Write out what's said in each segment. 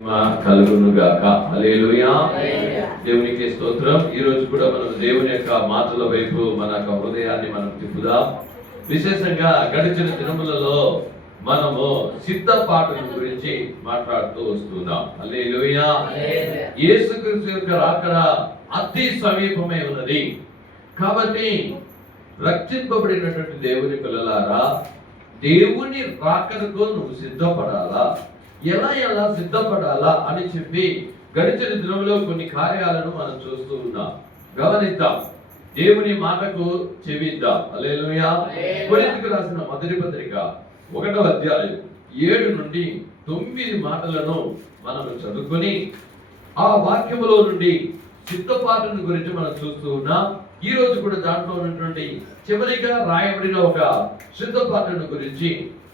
కలుగును గాక. హల్లెలూయా. దేవునికి స్తోత్రం. ఈ రోజు కూడా మనం దేవుని యొక్క మాటల వైపు మన హృదయాన్ని మనం తిప్పుదాం. విశేషంగా గడిచిన దినములలో మనము సిద్ధపాటుల గురించి మాట్లాడుతూ వస్తున్నాం. హల్లెలూయా. యేసుక్రీస్తు యొక్క రాకడ అతి సమీపమై ఉన్నది. కాబట్టి రక్షింపబడినటువంటి దేవుని పిల్లలారా, దేవుని రాకడకు నువ్వు సిద్ధపడాలా, ఎలా సిద్ధపడాలా అని చెప్పి గడిచిన దినంలో కొన్ని కార్యాలను మనం చూస్తూ ఉన్నాం. గమనిద్దాం, దేవుని మాటకు చెవిద్దాం. హల్లెలూయా. కొరింథీయులకు రాసిన మొదటి పత్రిక 1వ అధ్యాయం 7 నుండి 9 మాటలను మనం చదువుకొని ఆ వాక్యములో నుండి సిద్ధపాటును గురించి మనం చూస్తూ ఉన్నాం. ఈ రోజు కూడా దాంట్లో ఉన్నటువంటి చివరిగా రాయబడిన ఒక సిద్ధపాటును గురించి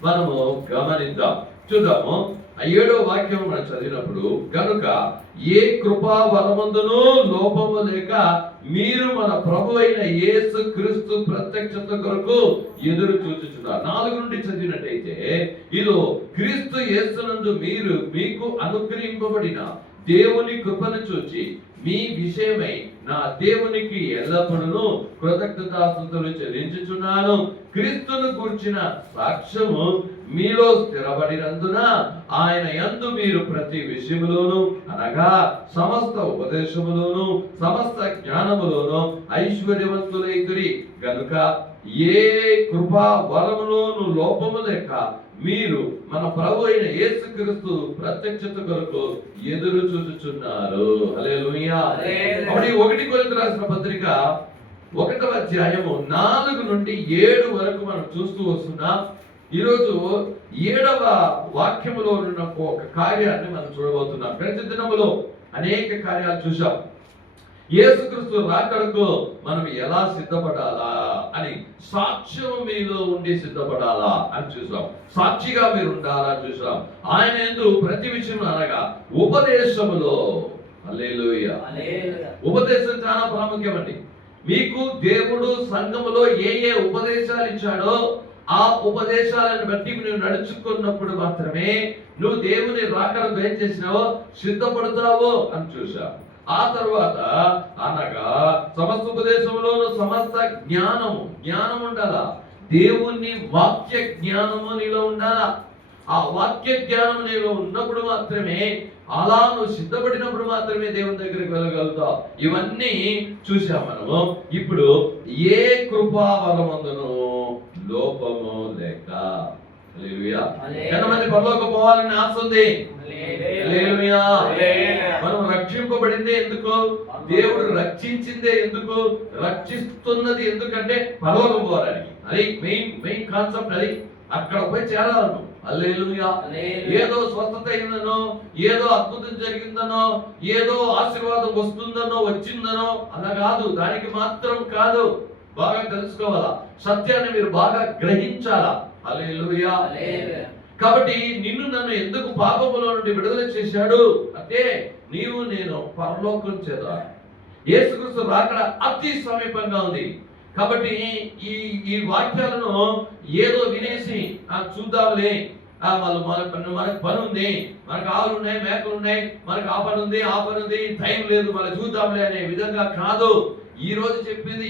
మనము గమనిద్దాం. చూద్దాము. ఆ 7వ వాక్యం మనం చదివినప్పుడు, గనుక ఏ కృపా వరమందును లోపము లేక మీరు మన ప్రభు అయిన యేసు క్రీస్తు ప్రత్యక్షత కొరకు ఎదురు చూచుచున్నారు. 4 నుండి చదివినట్టయితే, ఇదో క్రీస్తు యేసునందు మీకు అనుగ్రహింపబడిన దేవుని కృపను చూచి మీ విషయమై నా దేవునికి ఎల్లప్పుడూ కృతజ్ఞతాస్తుతులు చెల్లించుచున్నాను. క్రీస్తును గూర్చిన సాక్ష్యము మీలో స్థిరపడినందున ఆయన యందు మీరు ప్రతి విషయములోను, అనగా సమస్త ఉపదేశములోను సమస్త జ్ఞానములోను ఐశ్వర్యవంతులైతురి. గనుక ఏ కృపా వరములోను లోపము లేక మీరు మన ప్రభు అయిన యేసుక్రీస్తు ప్రత్యక్షత కొరకు ఎదురు చూచుచున్నారు. హల్లెలూయా. 1 కొరింథీయులకు రాసిన పత్రిక 1వ అధ్యాయము 4 నుండి 7 వరకు మనం చూస్తూ వస్తున్నాం. ఈరోజు 7వ వాక్యములో ఉన్న ఒక కార్యాన్ని మనం చూడబోతున్నాం. గత దినములో అనేక కార్యాలు చూసాం. యేసుక్రీస్తు రాకడకు మనం ఎలా సిద్ధపడాలా అని, సాక్ష్యం మీలో ఉండి సిద్ధపడాలా అని చూసాం. సాక్షిగా మీరు ఉండాలా చూసాం. ఆయన యందు ప్రతి విషయం, అనగా ఉపదేశములో. హల్లెలూయా. ఉపదేశం చాలా ప్రాముఖ్యమండి. మీకు దేవుడు సంఘములో ఏ ఉపదేశాలు ఇచ్చాడో ఆ ఉపదేశాలను బట్టి నువ్వు నడుచుకున్నప్పుడు మాత్రమే నువ్వు దేవుని రాకడకు ఏం చేసినావో సిద్ధపడతావో అని చూసావు. ఆ తర్వాత, అనగా సమస్త ఉపదేశంలోనూ సమస్త జ్ఞానం ఉండాలా. దేవుని వాక్య జ్ఞానము నీలో ఉండాలా. ఆ వాక్య జ్ఞానం నీలో ఉన్నప్పుడు మాత్రమే, అలా నువ్వు సిద్ధపడినప్పుడు మాత్రమే దేవుని దగ్గరికి వెళ్ళగలుగుతావు. ఇవన్నీ చూసాం మనము. ఇప్పుడు ఏ కృపావరమందును లోపము లేక. హల్లెలూయా. ఎంతమంది పరలోకం పోవాలని ఆశ ఉంది? హల్లెలూయా. మనం రక్షింపబడిందే ఎందుకు? దేవుడు రక్షించిందే ఎందుకు? రక్షిస్తున్నది ఎందుకంటే పరలోకం పోవాలని. అది మెయిన్ కాన్సెప్ట్. అది అక్కడ పోయి చేరాలను. హల్లెలూయా. ఏదో స్వస్థత అయిందనో, ఏదో అద్భుతం జరిగిందనో, ఏదో ఆశీర్వాదం వస్తుందనో వచ్చిందనో అలా కాదు. దానికి మాత్రం కాదు. బాగా తెలుసుకోవాలా. సత్యాన్ని మీరు బాగా గ్రహించాలా. హల్లెలూయా. కాబట్టి నిన్ను నన్ను ఎందుకు పాపములో నుండి విడుదల చేశాడు అంటే, నీవు నేను పరలోకం చేద్దాం. యేసుక్రీస్తు రాకడ అతి సమీపంగా ఉంది. కాబట్టి ఈ వాక్యాలను ఏదో వినేసి చూద్దాంలే, మనకు పని ఉంది, మనకు ఆవులు ఉన్నాయి, మేకలు ఉన్నాయి, మనకు ఆ పని ఉంది, టైం లేదు, మనం చూద్దాంలే అనే విధంగా కాదు. ఈ రోజు చెప్పింది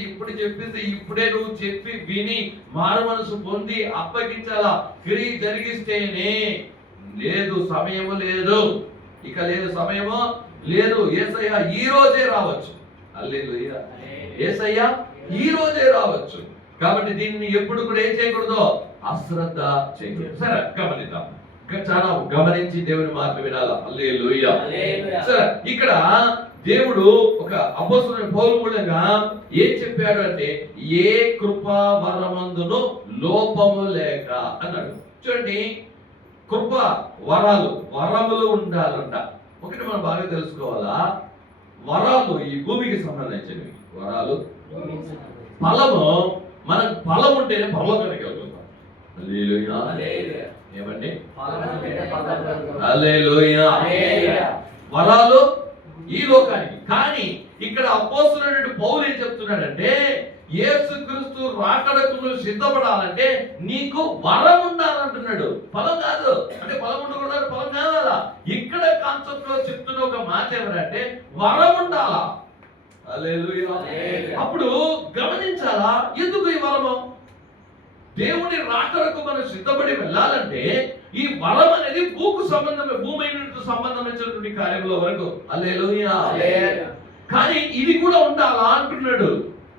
ఇప్పుడే నువ్వు చెప్పి విని మారు మనసు పొంది అప్పగించాలా. క్రియ జరిగిస్తేనే. లేదు సమయము లేదు, ఇక లేదు సమయము లేదు. యేసయ్య ఈ రోజే రావచ్చు. హల్లెలూయా. యేసయ్య ఈ రోజే రావచ్చు. కాబట్టి దీన్ని ఎప్పుడు కూడా ఏం చేయకూడదు, అశ్రద్ధ చేయకూడదు. సరే, గమనిద్దాం. చాలా గమనించి దేవుని మాట వినాలా. హల్లెలూయా. సరే, ఇక్కడ దేవుడు ఒక అపోస్తలుడైన పౌలు మూలంగా ఏం చెప్పాడు అంటే, ఏ కృపా వరమందును లోపము లేక అన్నాడు. చూడండి, కృప వరములు ఉండాలంట. ఒకటి మనం బాగా తెలుసుకోవాలా. వరాలు ఈ భూమికి సంబంధించినవి. వరాలు, ఫలము. మనకు ఫలం ఉంటేనే పరలోకానికి వెళ్తాం. హల్లెలూయా. ఏమండి? హల్లెలూయా. వరాలు ఈ లోకానికి. కానీ ఇక్కడ అపోస్తలుడైన పౌలు ఏం చెప్తున్నాడంటే, యేసుక్రీస్తు రాకడకు నువ్వు సిద్ధపడాలంటే నీకు వరం ఉండాలంటున్నాడు, ఫలం కాదు. అంటే ఫలం ఉండకూడదు, ఫలం కాదా? ఇక్కడ కాన్సెప్ట్ లో చెప్తున్న ఒక మాట ఏమంటే వరం ఉండాలా. హల్లెలూయా. అప్పుడు గమనించాలా, ఎందుకు ఈ వరము? దేవుని రాకడకు మనం సిద్ధపడి వెళ్ళాలంటే ఈ వరం అనేది భూకు సంబంధమే, భూమికి సంబంధించినటువంటి కార్యంలో వరకు. హల్లెలూయా. కానీ ఇది కూడా ఉండాలా అంటున్నాడు.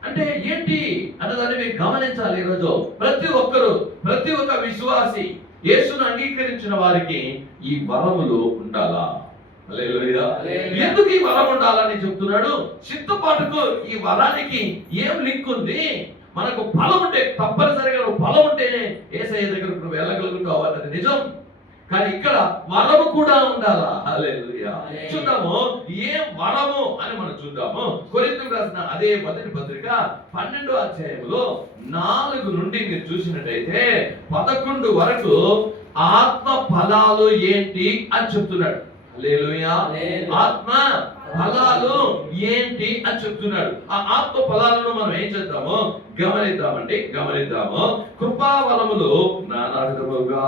అంటే ఏంటి అన్నదాన్ని మీరు గమనించాలి. ఈరోజు ప్రతి ఒక్కరు, ప్రతి ఒక్క విశ్వాసి, యేసును అంగీకరించిన వారికి ఈ వరములు ఉండాలా. హల్లెలూయా. ఎందుకు ఈ వరం ఉండాలని చెప్తున్నాడు? సిద్ధపాటుకు ఈ వరానికి ఏం లింక్ ఉంది? మనకు ఫలం ఉంటే, తప్పనిసరిగా ఫలం ఉంటేనే యేసయ్య దగ్గరకు వెళ్ళగలుగుతావు అన్నది నిజం. కానీ ఇక్కడ వరము కూడా ఉండాలా. హల్లెలూయా. చూద్దాము ఏం వరము అని మనం చూద్దాము. కొరింథీయులకు రాసిన అదే మొదటి పత్రిక 12వ అధ్యాయంలో 4 నుండి మీరు చూసినట్టయితే 11 వరకు ఆత్మ ఫలాలు ఏంటి అని చెప్తున్నాడు. హల్లెలూయా. ఆత్మ ఫలాలు ఏంటి అని చెప్తున్నాడు. ఆ ఆత్మ ఫలాలను మనం ఏం చేద్దాము గమనిద్దాము. కృపావరములు నానా విధములుగా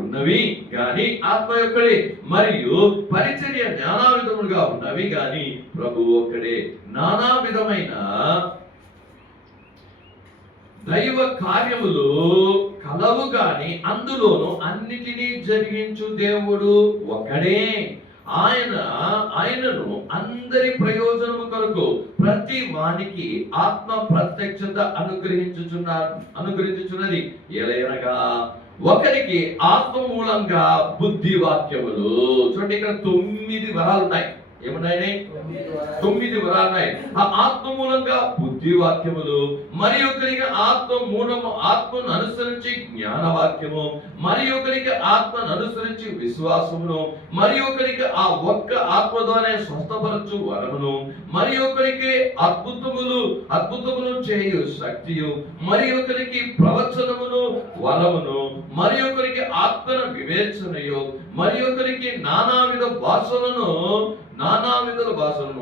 ఉన్నవి గాని ఆత్మ ఒక్కడే, మరియు పరిచర్య నానా విధములుగా ఉన్నవి గాని ప్రభువు ఒక్కడే. నానా విధమైన దైవ కార్యములు కలవు గాని అందులోను అన్నిటినీ జరిగించు దేవుడు ఒకడే. ఆయనను అందరి ప్రయోజనము కొరకు ప్రతి వానికి ఆత్మ ప్రత్యక్షత అనుగ్రహించుచున్నది. ఎలయనగా ఒకరికి ఆత్మ మూలంగా బుద్ధి వాక్యములు. చూడండి, ఇక్కడ 9 వరాలు ఉన్నాయి. ఏమున్నాయి? 9 వరాలు ఉన్నాయి. ఆ ఆత్మ మూలంగా బుద్ధి వాక్యములు, మరి ఒకరికి ఆత్మను అనుసరించి జ్ఞాన వాక్యము, మరి ఒకరికి ఆత్మను అనుసరించి విశ్వాసమును, మరి ఒకరికి ఆ ఒక్క ఆత్మ ద్వారా స్వస్థపరచు వరమును, మరి ఒకరికి అద్భుతములు చేయు శక్తియు, మరి ఒకరికి ప్రవచనమును వరమును, మరి ఒకరికి ఆత్మను వివేచనయు, మరి ఒకరికి నానావిధ భాషలను,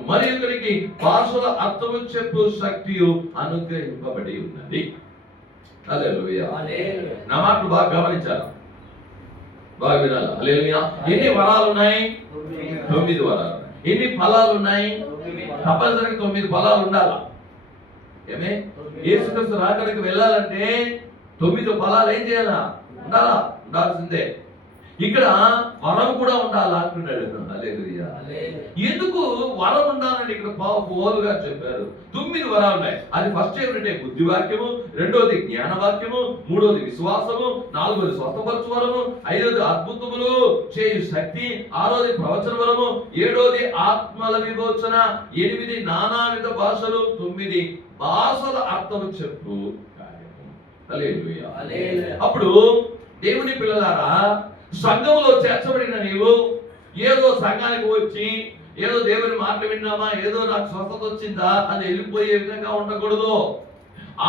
మరి ఒకరికి భాషల అర్థము చెప్పు శక్తియు అనుగ్రహింపబడి ఉన్నది. హల్లెలూయా. నా మాటలు బాగా గమనించాలి, బాగా వినాలి. హల్లెలూయా. ఎన్ని వరాలు ఉన్నాయి? 9 వరాలు. ఎన్ని ఫలాలు ఉన్నాయి? తప్పనిసరిగా 9 ఫలాలు ఉండాలా. ఏమే? యేసుక్రీస్తు రాకడకు వెళ్ళాలంటే 9 ఫలాలు ఏం చేయాలా? ఉండాల్సిందే. ఇక్కడ వరం కూడా ఉండాలా అంటున్నాడు. హల్లెలూయా. ఎందుకు వరం ఉండాలని ఇక్కడ పౌలుగా చెప్పారు? 9 వరాలు ఉన్నాయి. అది ఫస్ట్ ఏమిటంటే బుద్ధి వాక్యము, రెండోది జ్ఞాన వాక్యము, మూడోది విశ్వాసము, నాలుగోది స్వస్థపరచు వరము, ఐదోది అద్భుతములు చేయు శక్తి, ఆరోది ప్రవచన వరము, ఏడోది ఆత్మల విమోచన, 8 నానావిధ భాషలు, 9 భాషల అర్థము చెప్పు కార్యము. హల్లెలూయా. అప్పుడు దేవుని పిల్లలారా, సంఘంలో చేర్చబడిన నీవు ఏదో సంఘానికి వచ్చి ఏదో దేవుని మాటలు విన్నామా, ఏదో నాకు స్వస్థత వచ్చిందా అని వెళ్ళిపోయే విధంగా ఉండకూడదు.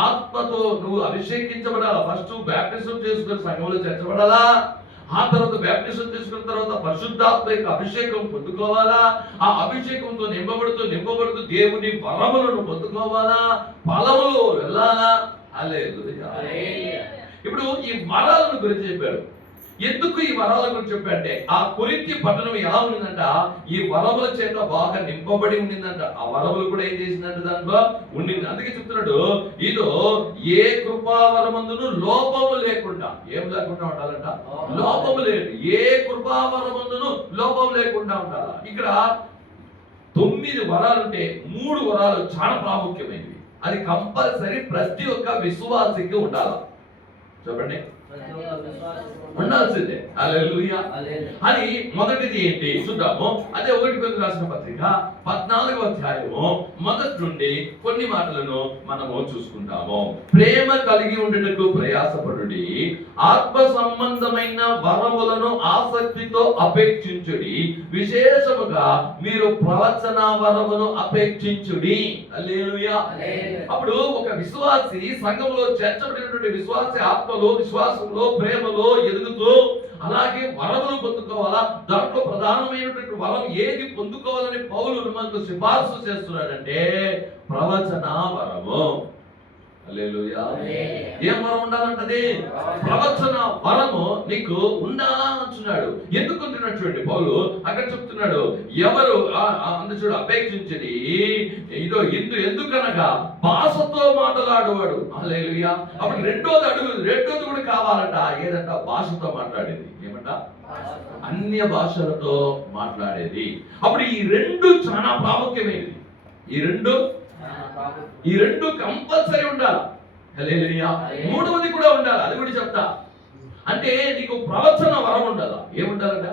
ఆత్మతో నువ్వు అభిషేకించబడాలా. ఫస్ట్ బ్యాప్టిజం చేసుకుని సంఘంలో చేర్చబడాలా. ఆ తర్వాత బ్యాప్టిజం తీసుకున్న తర్వాత పరిశుద్ధాత్మ యొక్క అభిషేకం పొందుకోవాలా. ఆ అభిషేకంతో నింపబడుతూ దేవుని వరములను పొందుకోవాలా, ఫలములు వెళ్ళాలా. హల్లెలూయా. ఇప్పుడు ఈ వరాలను గురించి చెప్పాడు. ఎందుకు ఈ వరాల గురించి చెప్పంటే, ఆ కొరింథీ పట్టణం ఎలా ఉండిందంట? ఈ వరముల చేత బాగా నింపబడి ఉండిందంట. ఆ వరములు కూడా ఏం చేసిందంట? దాంట్లో ఉండింది. అందుకే చెప్తున్నాడు, ఇదో ఏ కృపావరమందును లోపము లేకుండా. ఏం లేకుండా ఉండాలంట? లోపము లేదు. ఏ కృపావరమందును లోపము లేకుండా ఉండాలి. ఇక్కడ 9 వరాలుంటే 3 వరాలు చాలా ప్రాముఖ్యమైనవి. అది కంపల్సరీ ప్రతి ఒక్క విశ్వాసికి ఉండాలి. చెప్పండి, ఉండాల్సిందే. హల్లెలూయా. అది మొదటిది ఏంటి చూద్దాము. అదే 1 కొరింథీయులకు రాసిన పత్రిక 14వ అధ్యాయము మొదటి నుండి కొన్ని మాటలను మనము చూసుకుంటాము. ప్రేమ కలిగి ఉండుటకు ప్రయాసపడుడి, ఆత్మ సంబంధమైన వరములను ఆసక్తితో అపేక్షించుడి, విశేషముగా మీరు ప్రవచన వరమును అపేక్షించుడి. హల్లెలూయా. అప్పుడు ఒక విశ్వాసి, సంఘంలో చేర్చబడినటువంటి విశ్వాసి ఆత్మలో, విశ్వాసంలో, ప్రేమలో ఎదుగుతూ అలాగే వరములు పొందుకోవాలా. దాంట్లో ప్రధానమైనటువంటి వరం ఏది పొందుకోవాలని పౌలు మనకు సిఫార్సు చేస్తున్నాడంటే ప్రవచన వరము. హల్లెలూయా. ఏం వరం ఉండాలంటది? ప్రవచన వరము నీకు ఉండాలా అంటున్నాడు. ఎందుకు అంటున్నటువంటి పౌలు అక్కడ చెప్తున్నాడు, ఎవరు చూడు అపేక్షించడి ఇదో ఎందుకనగా భాషతో మాట్లాడేవాడు. హల్లెలూయా. అప్పుడు రెండోది కూడా కావాలంట. ఏదంట? భాషతో మాట్లాడేది. ఏమంట? అన్య భాషలతో మాట్లాడేది. అప్పుడు ఈ రెండు చాలా ప్రాముఖ్యమైనది. ఈ రెండు కంపల్సరీ ఉండాలి. హల్లెలూయా. మూడవది కూడా ఉండాలి. అది కూడా చెప్తా. అంటే నీకు ప్రవచన వరం ఉండాలా. ఏముండాలంట?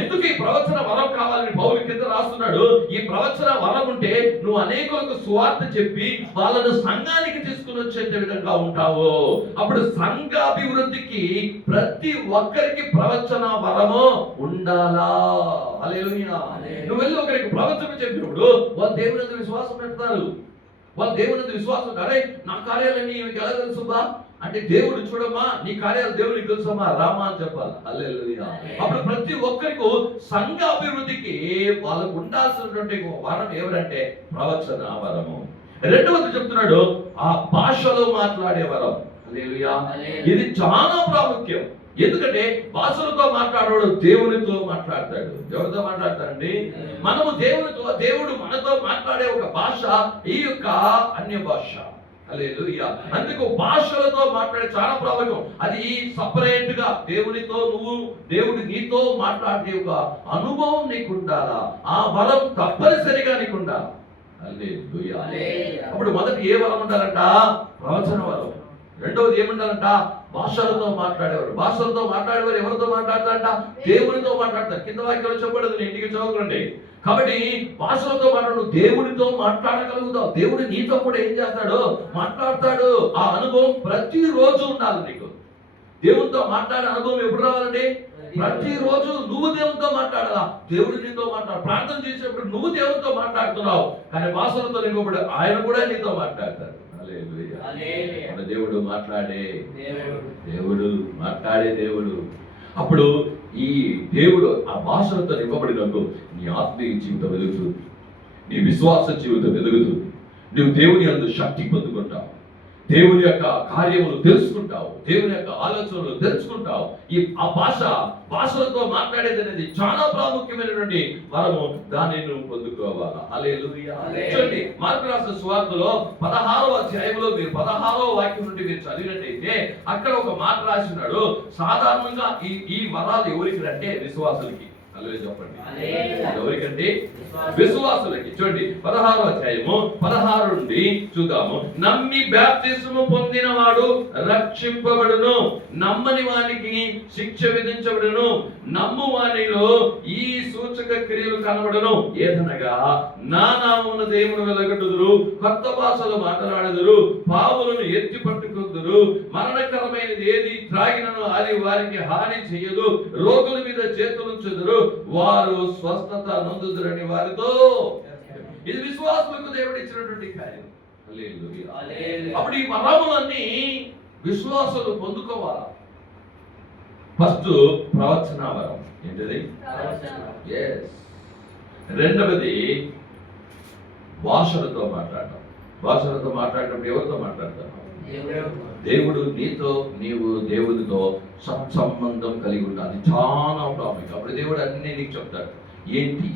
ఎందుకు ఈ ప్రవచన వరం కావాలని పౌలు కింద రాస్తున్నాడు. ఈ ప్రవచన వరం ఉంటే నువ్వు అనేకులకు సువార్త చెప్పి వాళ్ళను సంఘానికి తీసుకుని వచ్చే విధంగా ఉంటావు. అప్పుడు సంఘాభివృద్ధికి ప్రతి ఒక్కరికి ప్రవచన వరము ఉండాలా. హల్లెలూయా. నువ్వు వెళ్ళి ఒకరికి ప్రవచనం చెప్పినప్పుడు వాళ్ళు దేవుని యందు విశ్వాసం పెడతారు. వాళ్ళు దేవుని యందు విశ్వాసం, అరే నా కార్యాలన్నీ ఈమెకి ఎలా తెలుసుబా అంటే, దేవుడు చూడమ్మా నీ కార్యాలు దేవునికి తెలుసమ్మా రామా అని చెప్పాలి. హల్లెలూయా. అప్పుడు ప్రతి ఒక్కరికి సంఘ అభివృద్ధికి వాళ్ళకు ఉండాల్సినటువంటి వరం ఎవరంటే ప్రవచన వరము. రెండవది చెప్తున్నాడు, ఆ భాషలో మాట్లాడే వరం. హల్లెలూయా. ఇది చాలా ప్రాముఖ్యం. ఎందుకంటే భాషలతో మాట్లాడేవాడు దేవునితో మాట్లాడతాడు. ఎవరితో మాట్లాడతాడండి? మనము దేవునితో, దేవుడు మనతో మాట్లాడే ఒక భాష ఈ యొక్క అన్య భాష. హల్లెలూయా. అందుకు భాషలతో మాట్లాడే చాలా ప్రాముఖ్యం. అది సపరేట్ గా దేవుడు నీతో మాట్లాడే ఒక అనుభవం నీకు ఉండాలా. ఆ వరం తప్పనిసరిగా నీకు ఉండాలి. హల్లెలూయా. అప్పుడు మొదటి ఏ వరం ఉండాలంట? ప్రవచన వరం. రెండవది ఏముండాలంట? భాషలతో మాట్లాడేవారు. భాషలతో మాట్లాడేవారు ఎవరితో మాట్లాడతారంట? దేవునితో మాట్లాడతారు. కింద వాక్యంలో చెప్పబడదు, ఇంటికి చదువుకోండి. కాబట్టి భాషలతో మాట్లాడు, దేవునితో మాట్లాడగలుగుతావు. దేవుడు నీతో కూడా ఏం చేస్తాడు? మాట్లాడతాడు. ఆ అనుభవం ప్రతిరోజు ఉండాలి నీకు. దేవునితో మాట్లాడే అనుభవం ఎప్పుడు రావాలండి? ప్రతిరోజు నువ్వు దేవునితో మాట్లాడాలా. దేవుడు నీతో మాట్లాడు. ప్రార్థన చేసేప్పుడు నువ్వు దేవునితో మాట్లాడుతున్నావు, కానీ భాషలతో నింపబడి ఆయన కూడా నీతో మాట్లాడతాడు. దేవుడు మాట్లాడే దేవుడు. అప్పుడు ఈ దేవుడు ఆ భాషలతో నింపబడినప్పుడు నీ ఆత్మీయ జీవితం ఎదుగుతుంది, నీ విశ్వాస జీవితం ఎదుగుతుంది. నువ్వు దేవుని యందు శక్తి పొందుకుంటావు, దేవుని యొక్క కార్యములు తెలుసుకుంటావు, దేవుని యొక్క ఆలోచనలు తెలుసుకుంటావు. ఆ భాషలతో మాట్లాడేది అనేది చాలా ప్రాముఖ్యమైనటువంటి వరము. దాన్ని నువ్వు పొందుకోవాలా. హల్లెలూయా. చూడండి, మార్కు రాసిన సువార్తలో 16వ అధ్యాయంలో మీరు 16వ వాక్యం నుండి మీరు చదివినట్టయితే అక్కడ ఒక మాట రాసినాడు. సాధారణంగా ఈ వరాలు ఎవరికి అంటే విశ్వాసులకి. చెప్పండి, ఎవరికంటే? విశ్వాసులకి. చూడండి 16వ అధ్యాయము 16 నుండి చూద్దాము. నమ్మి బాప్తిస్మము పొందిన వాడు రక్షింపబడును, నమ్మని వానికి శిక్ష విధించబడును. నమ్ము వానిలో ఈ సూచక క్రియలు కనబడును. ఏదనగా నా నామమున దేవుని వెలగట్టుదురు, కొత్త భాషలు మాట్లాడదురు, పావులను ఎత్తి పట్టుకుందురు, మరణకరమైనది ఏది త్రాగినను అది వారికి హాని చేయదు, రోగుల మీద చేతులుంచుదురు, వారు స్వస్థత నొందుదురని వారితో. ఇది విశ్వాసులకు దేవుడు ఇచ్చినటువంటి కార్యం. అప్పుడు ఈ వరములన్నీ విశ్వాసులు పొందుకోవాలా. ఫస్ట్ ప్రవచన వరం. ఏంటది? రెండవది భాషలతో మాట్లాడటం. భాషలతో మాట్లాడేటప్పుడు ఎవరితో మాట్లాడతారు? దేవుడు నీతో, నీవు దేవునితో సత్సంబంధం కలిగి ఉండాలి. చాలా ప్రాముఖ్యం. అప్పుడు దేవుడు అన్ని నీకు చెప్తాడు. ఏంటి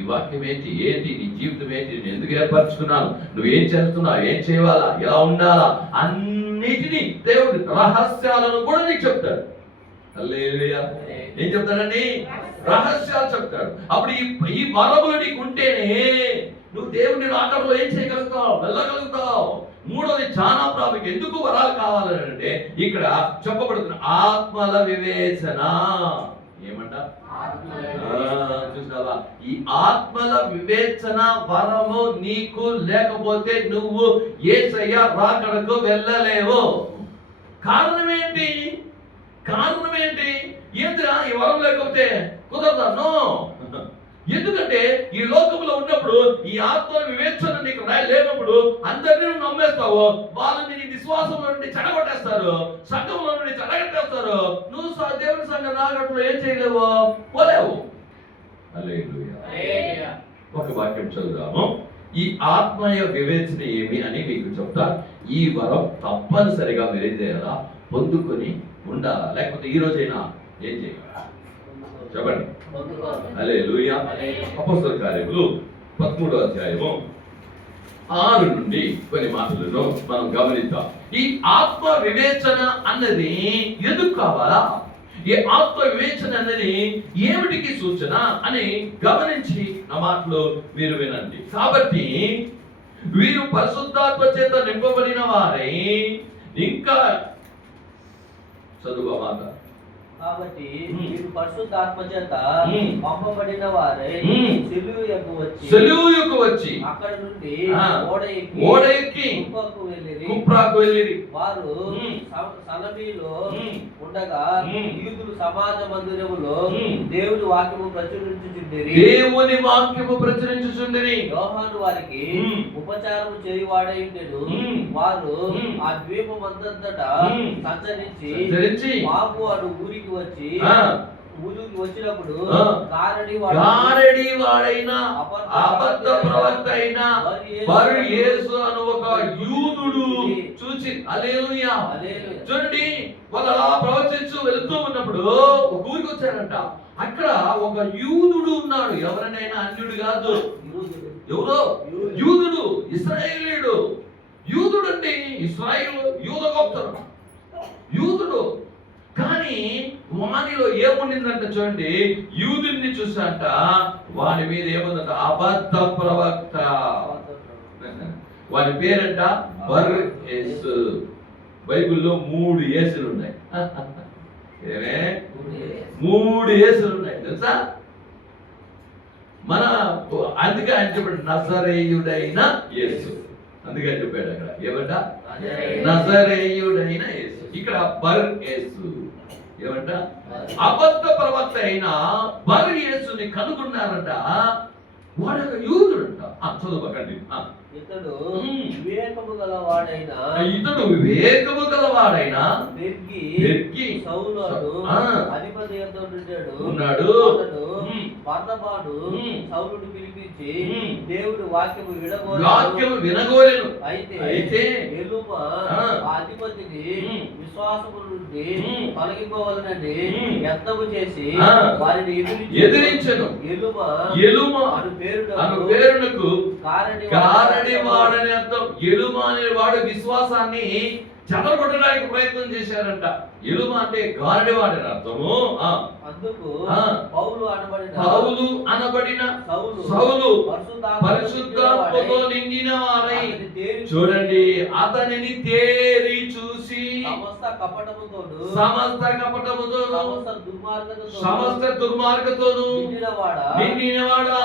ఈ వాక్యం ఏంటి నీ జీవితం ఏంటి, నేను ఎందుకు ఏర్పరచుకున్నాను, నువ్వేం చేస్తున్నావు, ఏం చేయాలా, ఎలా ఉండాలా, అన్నిటినీ దేవుడు రహస్యాలను కూడా నీకు చెప్తాడు. హల్లెలూయా. ఏం చెప్తాడండి? రహస్యాలు చెప్తాడు. అప్పుడు ఈ వరములు నీకు ఉంటేనే నువ్వు దేవుని రాకడలో ఏం చేయగలుగుతావు, వెళ్ళగలుగుతావు. మూడోది చాలా ప్రాముఖ్యం. ఎందుకు వరాలు కావాలని అంటే ఇక్కడ చెప్పబడుతున్న ఆత్మల వివేచన. ఏమంట? చూసావా? ఈ ఆత్మల వివేచన వరము నీకు లేకపోతే నువ్వు యేసయ్య రాకడకు వెళ్ళలేవు. కారణం ఏంటి? ఏంటిరా ఈ వరం లేకపోతే కుదరదా? ఎందుకంటే ఈ లోకంలో ఉన్నప్పుడు ఈ ఆత్మ వివేచన నీకు లేనప్పుడు అందరినీ నువ్వు నమ్మేస్తావు. వాళ్ళని నీ విశ్వాసంలో నుండి చెడగొట్టేస్తారు, సంఘంలో నుండి చెడగొట్టేస్తారు. నువ్వు దేవుని సంఘం రాగట్లో ఏం చేయలేవు, పోలేవు. హల్లెలూయా. ఒక వాక్యం చదువుదాము. ఈ ఆత్మీయ వివేచన ఏమి అని మీకు చెప్తా. ఈ వరం తప్పనిసరిగా మీరేం చేయాలా? పొందుకొని ఉండాలా. లేకపోతే ఈ రోజైనా ఏం చేయాలి చెప్పండి. హల్లెలూయా. అపోస్తలుల కార్యములు 13వ అధ్యాయము 6 నుండి కొన్ని మాటలను మనం గమనిద్దాం. ఈ ఆత్మ వివేచన అన్నది ఎందుకు కావాలా? ఈ ఆత్మ వివేచన అన్నది ఏమిటికి సూచన అని గమనించి నా మాటలు మీరు వినండి. కాబట్టి వీరు పరిశుద్ధాత్మ చేత నింపబడిన వారై ఇంకా చదువు మాట. కాబట్టి మీరు పరిశుద్ధాత్మ చేత పంపబడిన వారై సెలూయుకు వచ్చి అక్కడ నుండి ఓడ ఎక్కి కుప్రాకు వెళ్ళిరి. వారు సలమీలో ఉండగా యూదులు సమాజ మందిరములో దేవుని వాక్యము ప్రచురించుచుండిరి. యోహాను వారికి ఉపచారము చేయువాడై ఉండెను. వారు ఆ ద్వీపమంతటా సంచరించి బాబు అను ఊరికి వచ్చినప్పుడు గారడి వాడైన అబద్ధ ప్రవక్త అయిన బర్ యేసు అను ఒక యూదుడు చూసి హల్లెలూయా. చూడండి, వాళ్ళు అలా ప్రవచించు వెళ్తూ ఉన్నప్పుడు ఒక ఊరికి వచ్చారంట. అక్కడ ఒక యూదుడు ఉన్నాడు. ఎవరినైనా అన్యుడు కాదు. ఎవరో యూదుడు, ఇశ్రాయేలీయుడు. యూదుడు అండి. ఇశ్రాయేలు యూద గోత్రం యూదుడు. కానీ వానిలో ఏముండిందంట చూడండి. యూదుని చూసాంట, వాని మీద ఏముందంట? అబద్ధ ప్రవక్త. వాని పేరంట బర్ యేసు. బైబిల్లో 3 యేసులు ఉన్నాయి. ఏమే 3 యేసులు ఉన్నాయి తెలుసా? మన అందుకే ఆయన చెప్పాడు నజరేయుడైన యేసు. అందుకే చెప్పాడు అక్కడ ఏమంట? నజరేయుడైన యేసు. ఇక్కడ బర్ యేసు ఏమంట? అబద్ధ ప్రవక్త అయిన బర్ యేసుని కనుగొన్నారంట. వాడు ఒక యూదుడంట. చదువుకోకండి. ఇతడు వివేకము గలవాడైన సౌలు అధిపతి ఉన్నాడు. బర్నబాను సౌలును పిలిపించి దేవుడు వాక్యము వినగోరెను. అయితే ఎలుమ అధిపతిని విశ్వాసము నుండి తొలగింపవలనని యత్నము చేసి వారిని ఎదిరించెను. ఎలుమ అను పేరునకు గారడి వాడని అర్థం. ఎలుమ అనే వాడు విశ్వాసాన్ని చెదరగొట్టడానికి ప్రయత్నం చేశారంట. ఎలుమ అంటే గారడి వాడని అర్థము. అందుకు పౌలు అనబడిన సౌలు పరిశుద్ధాత్మతో నిండిన వారై చూడండి అతనిని తేరి చూసి సమస్త కపటముతోను సమస్త దుర్మార్గతోను నిండినవాడా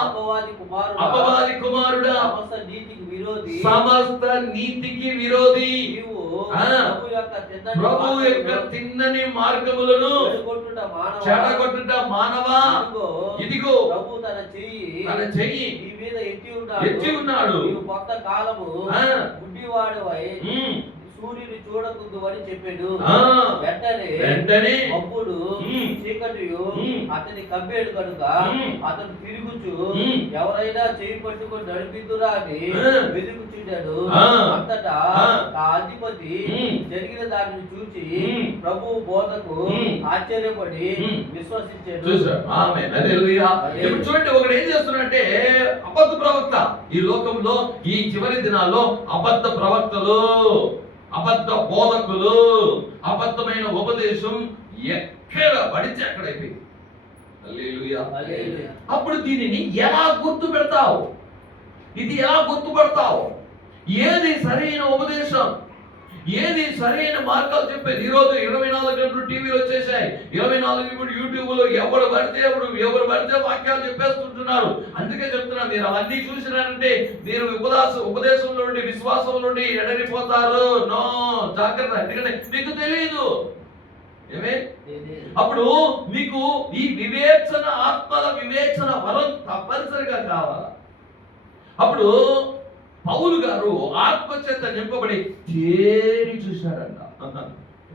అపవాది కుమారుడా సమస్త నీతికి విరోధి ప్రభు యొక్క తిన్నని మార్గములను చెడగొట్టుట మానవా ఇదిగో తన చెయ్యి ఎత్తి ఉన్నాడు. కొత్త కాలము గుడ్డివాడవై సూర్యుని చూడకుందు అని చెప్పాడు. వెంటనే అప్పుడు చీకటి అతని కమ్మేడు కనుక అతను తిరుగుచు ఎవరైనా చేయి పట్టుకొని నడిపిద్దురా అని వెతుకుచుండాడు. అంతటా ఆ అధిపతి జరిగిన దానిని చూసి ప్రభు బోధకు ఆశ్చర్యపడి విశ్వసించాడు. చూడండి, ఒకడు ఏం చేస్తున్నాడంటే అబద్ధ ప్రవక్త. ఈ లోకంలో ఈ చివరి దినాల్లో అబద్ధ ప్రవక్తలు, అబద్ధ బోధకులు, అబద్ధమైన ఉపదేశం ఎక్కడ పడితే అక్కడైపోయింది. హల్లెలూయా. అప్పుడు దీనిని ఎలా గుర్తు పెడతావు? ఇది ఎలా గుర్తుపడతావు? ఏది సరైన ఉపదేశం, ఏది సరైన మార్గాలు చెప్పేది? ఈరోజు 24 గంటలు టీవీలు వచ్చేసాయి. 24 ఇప్పుడు యూట్యూబ్లో ఎవరు పడితే వాక్యాలు చెప్పేస్తుంటున్నారు. అందుకే చెప్తున్నా, మీరు అవన్నీ చూసినారంటే మీరు ఉపదేశంలో నుండి విశ్వాసం నుండి ఎడరిపోతారు. నో, జాగ్రత్త. ఎందుకంటే మీకు తెలియదు. ఏమే అప్పుడు మీకు ఈ వివేచన, ఆత్మల వివేచన వరం తప్పనిసరిగా కావాలి. అప్పుడు పౌలు గారు ఆత్మచేత నింపబడి తేరి చూశాడంట.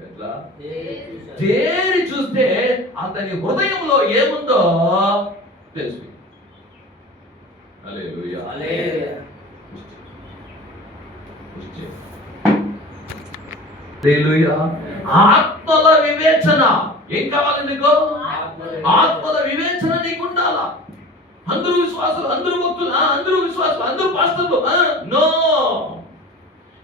ఎట్లా తేరి చూస్తే అతని హృదయంలో ఏముందో తెలుసు. హల్లెలూయా. చేయి. హల్లెలూయా. ఆత్మల వివేచన ఏం కావాలి నీకు? ఆత్మల వివేచన నీకు ఉండాలా. అందరూ విశ్వాసులు, అందరూ భక్తులు, అందరూ విశ్వాసులు, అందరూ పాస్టర్లు, నో.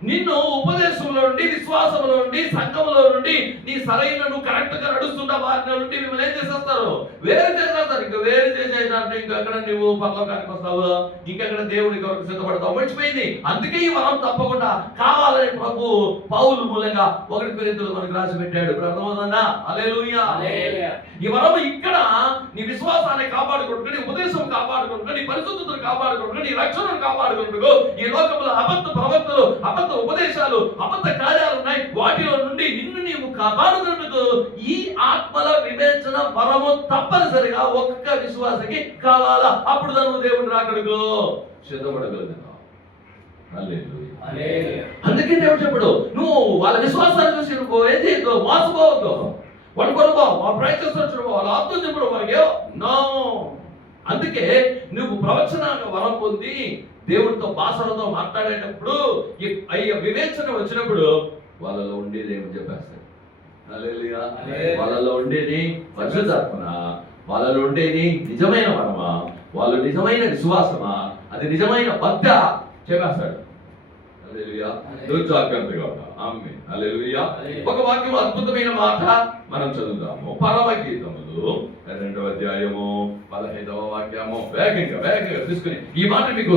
నిన్ను ఉపదేశంలో నుండి, విశ్వాసంలో నుండి, సంఘంలో నుండి నీ సరైన నువ్వు కరెక్ట్ గా నడుస్తున్న వారి నుండి మిమ్మల్ని ఏం చేసేస్తారు? వేరు చేసేస్తారు. ఇంకా వేరు చేసేసారంటే ఇంకెక్కడ నువ్వు పరలోకానికి వస్తావు, ఇంకెక్కడ దేవుడి కొరకు సిద్ధపడతావు, మర్చిపోయింది. అందుకే ఈ వరం తప్పకుండా కావాలని ప్రభు పౌలు మూలంగా 1 కొరింథీయులకు మనకు రాసి పెట్టాడు. అర్థమవుతుందా? హల్లెలూయా. ఈ వరం ఇక్కడ నీ విశ్వాసాన్ని కాపాడుకుంటూ, నీ ఉపదేశం కాపాడుకుంటూ, నీ పరిశుద్ధతను కాపాడుకుంటూ, నీ రక్షణను కాపాడుకుంటూ, ఈ లోకంలో అబద్ధ ప్రవక్తలు, అబద్ధ ఉపదేశాలు, అబద్ధ కార్యాలు ఉన్నాయి, వాటిలో నుండి నిన్ను నీవు కాపాడుకుంటూ ఈ ఆత్మల వివేచన వరము తప్పనిసరిగా ఒక్క విశ్వాసకి కావాలా. అప్పుడు నువ్వు దేవుని రాకడకు సిద్ధపడగలుగుతావు. హల్లెలూయా. అందుకే దేవుడు చెప్పడు, నువ్వు వాళ్ళ విశ్వాసాన్ని చూసి నువ్వు ఏం చేయొద్దు, మోసపోవద్దు, వాళ్ళు కొనుకోవు, వాళ్ళ ప్రయత్నిస్తున్న వాళ్ళ ఆత్మ చెప్పడు వారికి నో. అందుకే నువ్వు ప్రవచన వరం పొంది దేవుడితో భాషలతో మాట్లాడేటప్పుడు అయ్యే వివేచన వచ్చినప్పుడు వాళ్ళలో ఉండేది ఏమని చెప్పేస్తాడు. హల్లెలూయా. వాళ్ళలో ఉండేది పరిశుద్ధాత్మన, వాళ్ళలో ఉండేది నిజమైన వరమా, వాళ్ళు నిజమైన విశ్వాసమా, అది నిజమైన భక్త చెప్పేస్తాడు. హల్లెలూయా. జాగ్రత్తగా ఉంటాం. ఆమేన్. హల్లెలూయా. ఒక వాక్యం అద్భుతమైన మాట మనం చదువుదాము. పరమగీతములు 2వ అధ్యాయము 15వ వాక్యము. వేగంగా తీసుకుని ఈ మాట మీకు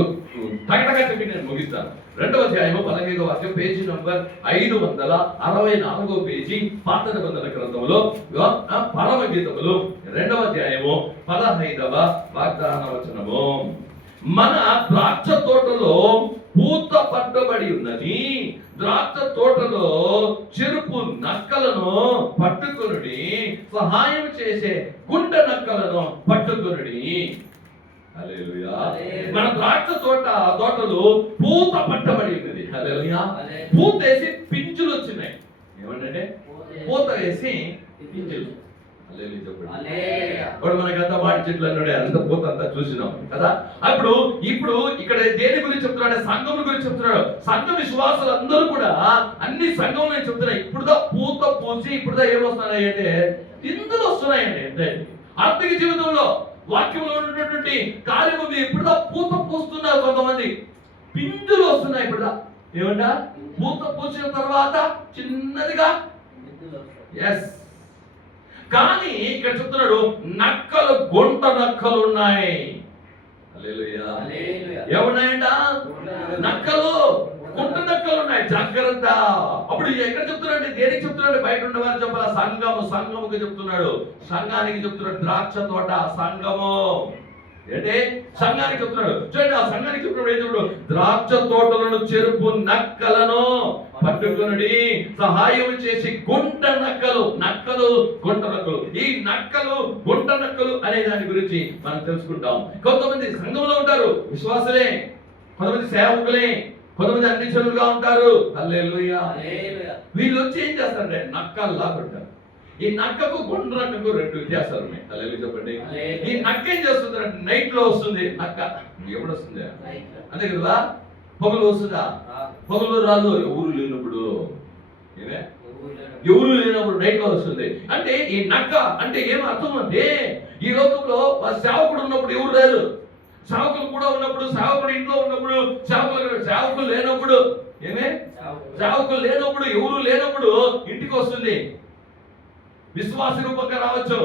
టగటగా చెప్పి నేను ముగిస్తాను. 2వ అధ్యాయము 15వ వాక్యం, పేజీ నంబర్ 564 పేజీ, పాత నిబంధన గ్రంథములో పరమగీతములు 2వ అధ్యాయము 15వ వాగ్దాన వచనము. మన ద్రాక్ష తోటలో పూత పట్టబడి ఉన్నది, ద్రాక్ష తోటలో చెరుపు నక్కలను పట్టుకొనుడి, సహాయం చేసే గుంట నక్కలను పట్టుకొనుడి. హల్లెలూయా. మన ద్రాక్ష తోటలో పూత పట్టబడి ఉన్నది. హల్లెలూయా. పూత వేసి పించులు వచ్చినాయి. ఏమంటే పూత వేసి పించులు. ఇప్పుడు మనకంతా వాటి చెట్లు అన్నాడు, అంత పూత అంతా చూసినాం కదా. ఇప్పుడు ఇక్కడ దేని గురించి చెప్తున్నాడు? సంఘం గురించి చెప్తున్నాడు. సంఘ విశ్వాసాలు అందరూ కూడా అన్ని సంఘం నేను చెప్తున్నాయి. ఇప్పుడుదా పూత పూసి ఇప్పుడుదా ఏమొస్తున్నాయి అంటే ఇందులో వస్తున్నాయండి. అంటే ఆత్మిక జీవితంలో వాక్యంలో ఉన్నటువంటి కార్యము ఇప్పుడుదా పూత పూస్తున్నారు. కొంతమంది పిందులు వస్తున్నాయి. ఇప్పుడుదా ఏమంట పూత పూసిన తర్వాత చిన్నదిగా ఎస్. కానీ ఇక్కడ చెప్తున్నాడు నక్కలు, గుంట నక్కలు ఉన్నాయి. హల్లెలూయా. ఏమున్నాయంట? నక్కలు, గుంట నక్కలు ఉన్నాయి. జాగ్రత్త. అప్పుడు ఎక్కడ చెప్తున్నాడు? దేనికి చెప్తున్నాడు? బయట ఉండేవారు చెప్పాల. సంఘముకి చెప్తున్నాడు. సంఘానికి చెప్తున్నాడు. ద్రాక్ష తోట సంఘము అంటే సంఘానికి చెప్తున్నాడు. చూడండి, ఆ సంఘానికి చెప్తున్నాడు ఏం చెప్తున్నాడు? ద్రాక్ష తోటలను చెరుపు నక్కలను పట్టుకుని సహాయం చేసి గుంట నక్కలు, గుంట నక్కలు. ఈ నక్కలు, గుంట నక్కలు అనే దాని గురించి మనం తెలుసుకుంటాం. కొంతమంది సంఘంలో ఉంటారు, విశ్వాసులే, కొంతమంది సేవకులే, కొంతమంది అన్ని చెరువులుగా ఉంటారు. హల్లెలూయా. వీళ్ళు వచ్చి ఏం చేస్తారంటే నక్కల్లా కొట్టారు. ఈ నక్కకు, గుంట నక్కకు 2 వ్యత్యాసాలు ఉన్నాయి. హల్లెలూయా చెప్పండి. ఈ నక్క ఏం చేస్తుంది అంటే నైట్ లో వస్తుంది. నక్క ఎప్పుడు వస్తుంది? అంతే కదా. పొగలు వస్తుందా? పొగలు రాదు. ఎవరు లేనప్పుడు నైట్ లో వస్తుంది. అంటే ఈ నక్క అంటే ఏం అర్థం అంటే ఈ లోకంలో సేవకుడు ఉన్నప్పుడు ఎవరు లేరు, సేవకులు కూడా ఉన్నప్పుడు, సేవకుడు ఇంట్లో ఉన్నప్పుడు, సేవకులు లేనప్పుడు సేవకులు లేనప్పుడు, ఎవరు లేనప్పుడు ఇంటికి వస్తుంది. విశ్వాస రూపంగా రావచ్చు,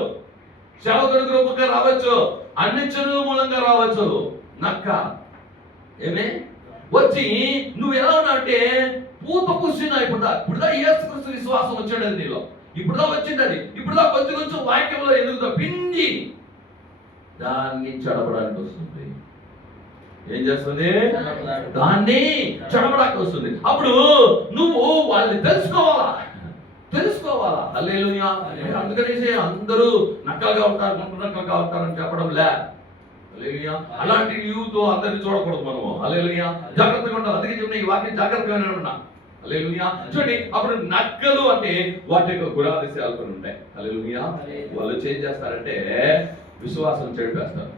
సేవకుడి రూపంగా రావచ్చు, అన్ని చెరువు మూలంగా రావచ్చు. నక్క వచ్చి నువ్వు ఎలా ఉన్నావు అంటే పూత పూసిన. ఇప్పుడుదా యేసుక్రీస్తు విశ్వాసం వచ్చాడు అది నీలో. ఇప్పుడుదా వచ్చింది అది. ఇప్పుడుదా కొంచెం వాక్యంలో ఎదుగుతా పిండి దాన్ని చెడపడానికి వస్తుంది. ఏం చేస్తుంది? దాన్ని చెడపడానికి వస్తుంది. అప్పుడు నువ్వు వాళ్ళని తెలుసుకోవాలా. హల్లెలూయా. అందుకనేసి అందరూ నక్కలుగా ఉంటారు, గుంట నక్కలుగా ఉంటారని చెప్పడం లే. హల్లెలూయా. అలాంటి యూత్ అందరిని చూడకూడదు మనము. హల్లెలూయా. జాగ్రత్తగా ఉండాలి. అందుకే చెప్పిన ఈ వాక్యం జాగ్రత్తగానే ఉన్నా. హల్లెలూయా. చూడండి, అప్పుడు నక్కలు అంటే వాటి యొక్క గుణాదిశాలు కొన్ని ఉంటాయి. హల్లెలూయా. వాళ్ళు ఏం చేస్తారంటే విశ్వాసం చెడిపేస్తారు.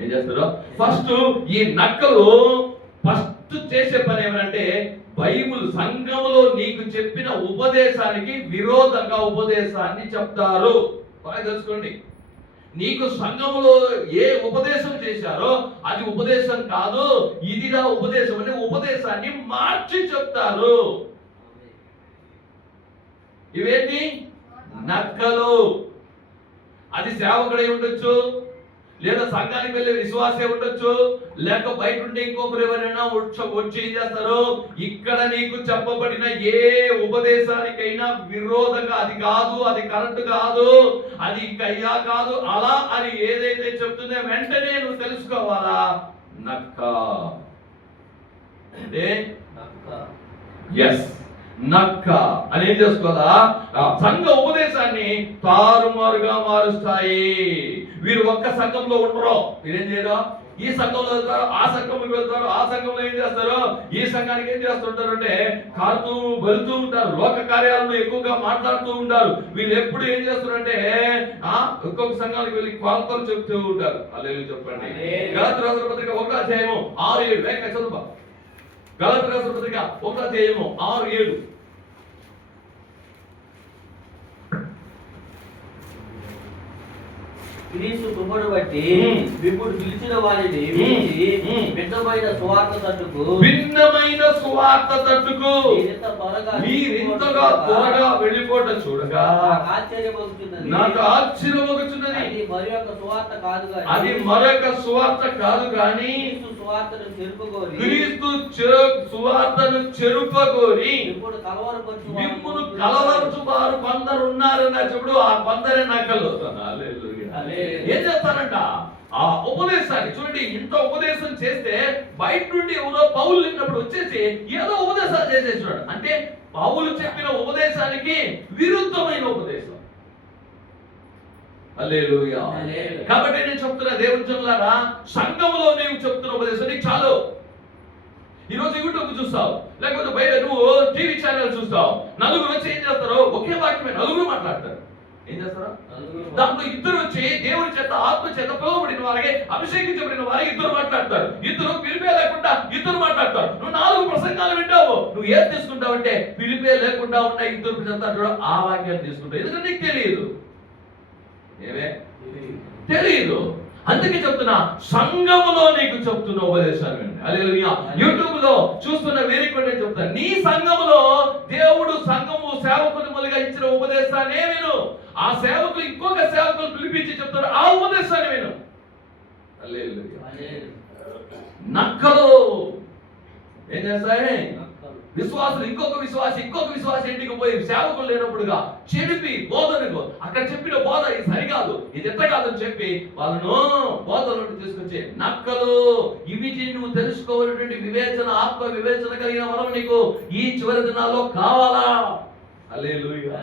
ఏం చేస్తారు? ఫస్ట్ ఈ నక్కలు ఫస్ట్ ఫస్ట్ చేసే పని ఏమంటే బైబిల్ సంఘములో నీకు చెప్పిన ఉపదేశానికి విరోధంగా ఉపదేశాన్ని చెప్తారు. బాగా తెలుసుకోండి, నీకు సంఘములో ఏ ఉపదేశం చేశారో అది ఉపదేశం కాదు, ఇదిగా ఉపదేశం అంటే ఉపదేశాన్ని మార్చి చెప్తారు. ఇవేంటి? నక్కలు. అది సేవకుడై ఉండొచ్చు, లేదా సంఘానికి వెళ్ళే విశ్వాసే ఉండొచ్చు, లేక బయట ఉండే ఇంకొకరు ఎవరైనా వచ్చి ఏం చేస్తారు, ఇక్కడ నీకు చెప్పబడిన ఏ ఉపదేశానికైనా విరోధంగా అది కాదు, అది కరెక్ట్ కాదు, అది ఇంకయ్యా కాదు, అలా అని ఏదైతే చెప్తుందో వెంటనే నువ్వు తెలుసుకోవాలా. నక్క అంటే ఎస్, నక్క అని ఏం చేసుకోవాలా, సంఘ ఉపదేశాన్ని తారుమారుగా మారుస్తాయి. వీరు ఒక్క సంఘంలో ఉండరు, మీరేం చేయరు, ఈ సంఘంలో వెళ్తారు, ఆ సంఘంలోకి వెళ్తారు, ఆ సంఘంలో ఏం చేస్తారు, ఈ సంఘానికి ఏం చేస్తుంటారు అంటే కారుతూ వెళుతూ ఉంటారు, లోక కార్యాలను ఎక్కువగా మాట్లాడుతూ ఉంటారు. వీళ్ళు ఎప్పుడు ఏం చేస్తారంటే ఒక్కొక్క సంఘానికి వెళ్ళి కొలతలు చెప్తూ ఉంటారు. హల్లెలూయా చెప్పండి. గలాతీయుల రాసిన పత్రిక 1:6-7 వేగంగా చదువు. గలాతీయుల రాసిన పత్రిక 1:6-7. క్రీస్తు కృపను బట్టి ఇప్పుడు పిలిచిన వారిని భిన్నమైన సువార్త తట్టుకు మీరింతగా త్వరగా వెళ్ళిపోవటం చూడగా నాకు ఆశ్చర్యమగుచున్నది. అది మరొక సువార్త కాదు కానీ క్రీస్తు సువార్తను చెరుపగోరి మిమ్మును కలవరచు వారు కొందరు ఉన్నారన్న చెప్పుడు ఆ కొందరే నకలు. ఏం చేస్తారంట, ఆ ఉపదేశాన్ని చూడండి, ఇంత ఉపదేశం చేస్తే బయట నుండి ఎవరో పౌలు లేనప్పుడు వచ్చేసి ఏదో ఉపదేశాలు చేసేసాడు. అంటే పౌలు చెప్పిన ఉపదేశానికి విరుద్ధమైన ఉపదేశం. హల్లెలూయా. కాబట్టి నేను చెప్తున్నా దేవుని జనులారా, సంఘములో నీవు చెప్తున్న ఉపదేశం నీకు చాలు. ఈరోజు యూట్యూబ్ చూస్తావు, లేకపోతే బయట నువ్వు టీవీ ఛానల్ చూస్తావు, నలుగురు వచ్చి ఏం చేస్తారు, ఒకే వాక్యమే నలుగురు మాట్లాడతారు. ఏం చేస్తారా, దాంట్లో ఇద్దరు వచ్చి దేవుని చేత ఆత్మ చేత పిలువబడిన వారికి, అభిషేకించబడిన వారికి ఇద్దరు మాట్లాడతారు. ఇద్దరు పిలిపే లేకుండా ఇద్దరు మాట్లాడతారు. నువ్వు 4 ప్రసంగాలు వింటావు, నువ్వు ఏం తీసుకుంటావు అంటే పిలిపే లేకుండా ఉన్న ఇద్దరు చెప్తారు, ఆ వాక్యాన్ని తీసుకుంటావు. ఎందుకంటే నీకు తెలియదు, ఏమే తెలియదు. అందుకే చెప్తున్నా, సంఘములో నీకు చెప్తున్న ఉపదేశాలు వినండి. హల్లెలూయా. యూట్యూబ్ లో చూస్తున్న వేరే కొన్ని చెప్తాను, నీ సంఘములో దేవుడు సంఘము సేవకుని మూలంగా ఇచ్చిన ఉపదేశాన్ని విను. ఆ సేవకులు ఇంకొక సేవకులు పిలిపించి చెప్తారు, ఆ ఉపదేశాన్ని విను. హల్లెలూయా. నక్కలు ఏం చేస్తాయి, విశ్వాసులు ఇంకొక విశ్వాసి ఇంటికి పోయి సేవకులు లేనప్పుడుగా చెడిపి బోధనకు అక్కడ చెప్పిన బోధ ఇది సరికాదు, ఇది ఎంత కాదని చెప్పి వాళ్ళను బోధనలు తీసుకొచ్చే నక్కలు. ఇవి నువ్వు తెలుసుకోవాలనేటువంటి వివేచన, ఆత్మ వివేచన కలిగిన వరం నీకు ఈ చివరి దినాల్లో కావాలా. హల్లెలూయా,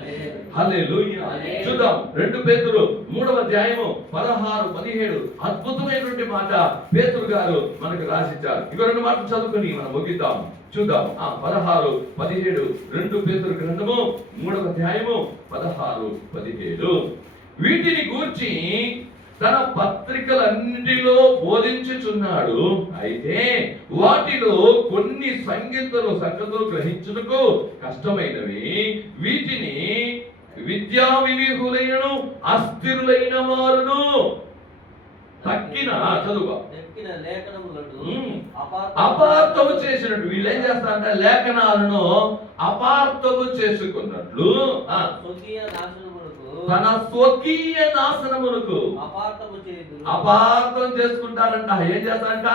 హల్లెలూయా. చూద్దాం 2 పేతురు 3:16-17 అద్భుతమైనటువంటి మాట పేతురు గారు మనకు రాసిచ్చారు. ఇక 2 మాటలు చదువుకొని మనం ముగిద్దాం. చూద్దాం 16-17 2 పేతురు గ్రంథము 3:16-17. వీటిని గూర్చి తన పత్రికలన్నిటిలో బోధించుచున్నాడు. అయితే వాటిలో కొన్ని సంగతులు గ్రహించుటకు కష్టమైనవి. వీటిని విద్యా వివేకులైనను అస్థిరులైన వారును తక్కిన అపార్థము చేసినట్టు, వీళ్ళు ఏం చేస్తారంటే లేఖనాలను అపార్థము చేసుకున్నట్లు తన స్వకీయ నాశనమునకు అపార్థం చేసుకుంటారంట. ఏం చేస్తారంట,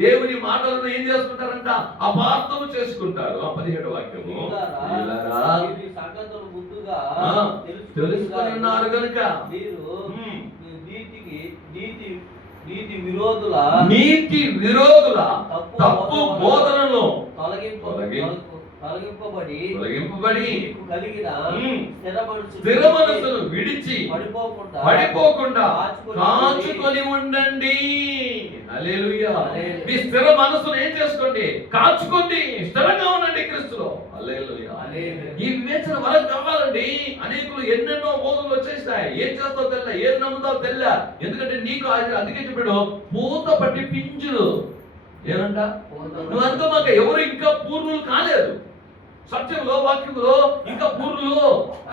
దేవుని మాటలను ఏం చేసుకుంటారంట, అపార్థము చేసుకుంటారు. 17వ వాక్యము, తెలుసుకొని ఉన్నారు కనుక నీతి విరోధుల తప్పు బోధనలో తొలగింపబడి స్థిర మనసును విడిచి పడిపోకుండా కాచుకొని ఉండండి. హల్లెలూయా. మీ స్థిర మనసును ఏం చేసుకోండి, కాచుకోండి, స్థిరంగా ఉండండి క్రీస్తులో. హల్లెలూయా. ఈ వివేచన వరం కావాలండి. అనేకులు ఎన్నెన్నో బోధనలు వచ్చేస్తాయి, ఏం చేస్తావు తెల్ల, ఏది నమ్ముతావు తెల్ల. ఎందుకంటే నీకు అందుకే చెప్పాడు, పూత పట్టి పింజులు ఏమంట? నువ్వు అనుకోమాక ఎవరు ఇంకా పూర్వులు కాలేదు, సత్యంలో వాక్యంలో ఇంకా పూర్వులు